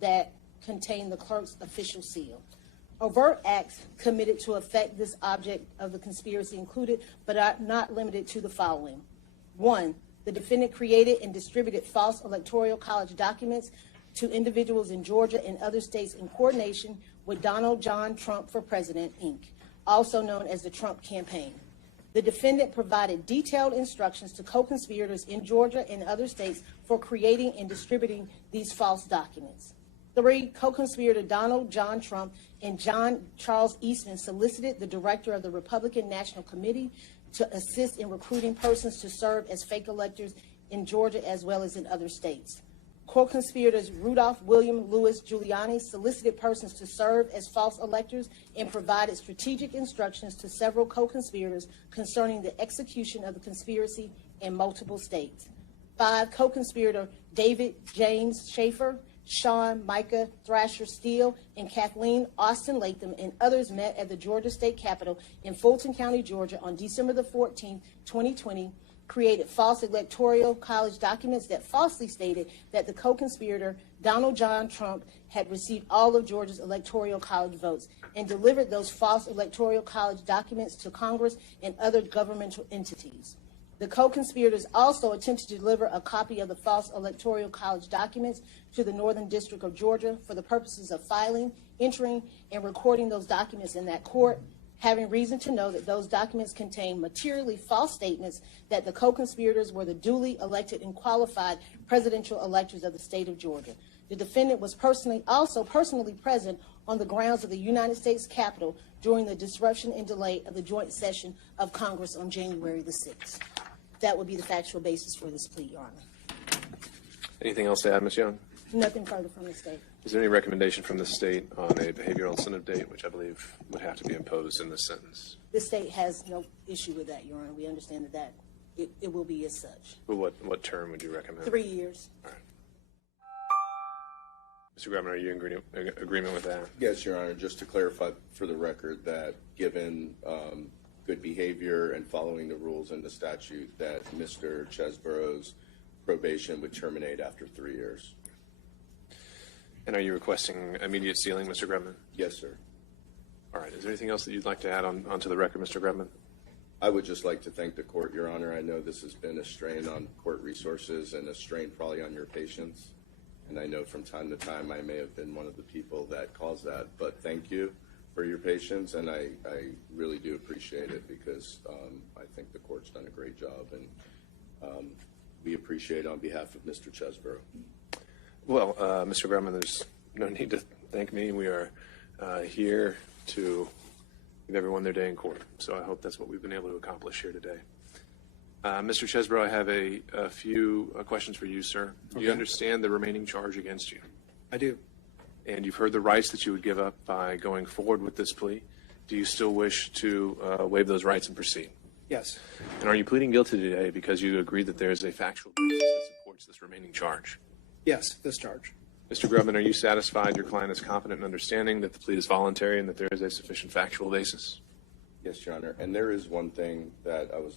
that contain the clerk's official seal. Overt acts committed to effect this object of the conspiracy included, but are not limited to, the following. 1, the defendant created and distributed false electoral college documents to individuals in Georgia and other states in coordination with Donald John Trump for President, Inc., also known as the Trump campaign. The defendant provided detailed instructions to co-conspirators in Georgia and other states for creating and distributing these false documents. 3, co-conspirator Donald John Trump and John Charles Eastman solicited the director of the Republican National Committee to assist in recruiting persons to serve as fake electors in Georgia as well as in other states. Co-conspirators Rudolph William Louis Giuliani solicited persons to serve as false electors and provided strategic instructions to several co-conspirators concerning the execution of the conspiracy in multiple states. 5, co-conspirator David James Schaefer, Sean Micah Thrasher Steele, and Kathleen Austin Latham and others met at the Georgia State Capitol in Fulton County, Georgia on December the 14th, 2020, created false electoral college documents that falsely stated that the co-conspirator Donald John Trump had received all of Georgia's electoral college votes and delivered those false electoral college documents to Congress and other governmental entities. The co-conspirators also attempted to deliver a copy of the false electoral college documents to the Northern District of Georgia for the purposes of filing, entering, and recording those documents in that court, having reason to know that those documents contain materially false statements that the co-conspirators were the duly elected and qualified presidential electors of the state of Georgia. The defendant was also personally present on the grounds of the United States Capitol during the disruption and delay of the joint session of Congress on January the 6th. That would be the factual basis for this plea, Your Honor. Anything else to add, Ms. Young? Nothing further from the state. Is there any recommendation from the state on a behavioral incentive date, which I believe would have to be imposed in this sentence? The state has no issue with that, Your Honor. We understand that it will be as such. Well, what term would you recommend? 3 years. All right. Mr. Grubman, are you in agreement with that? Yes, Your Honor. Just to clarify for the record that given good behavior and following the rules and the statute, that Mr. Chesborough's probation would terminate after 3 years. And are you requesting immediate sealing, Mr. Grubman? Yes, sir. All right. Is there anything else that you'd like to add onto the record, Mr. Grubman? I would just like to thank the court, Your Honor. I know this has been a strain on court resources and a strain probably on your patience. And I know from time to time I may have been one of the people that caused that. But thank you for your patience, and I really do appreciate it because I think the court's done a great job, and we appreciate it on behalf of Mr. Chesborough. Well, Mr. Grubman, there's no need to thank me. We are here to give everyone their day in court. So I hope that's what we've been able to accomplish here today. Mr. Chesborough, I have a few questions for you, sir. Do you understand the remaining charge against you? I do. And you've heard the rights that you would give up by going forward with this plea. Do you still wish to waive those rights and proceed? Yes. And are you pleading guilty today because you agree that there is a factual basis that supports this remaining charge? Yes, this charge. Mr. Grubman, are you satisfied your client is confident in understanding that the plea is voluntary and that there is a sufficient factual basis? Yes, Your Honor. And there is one thing that I was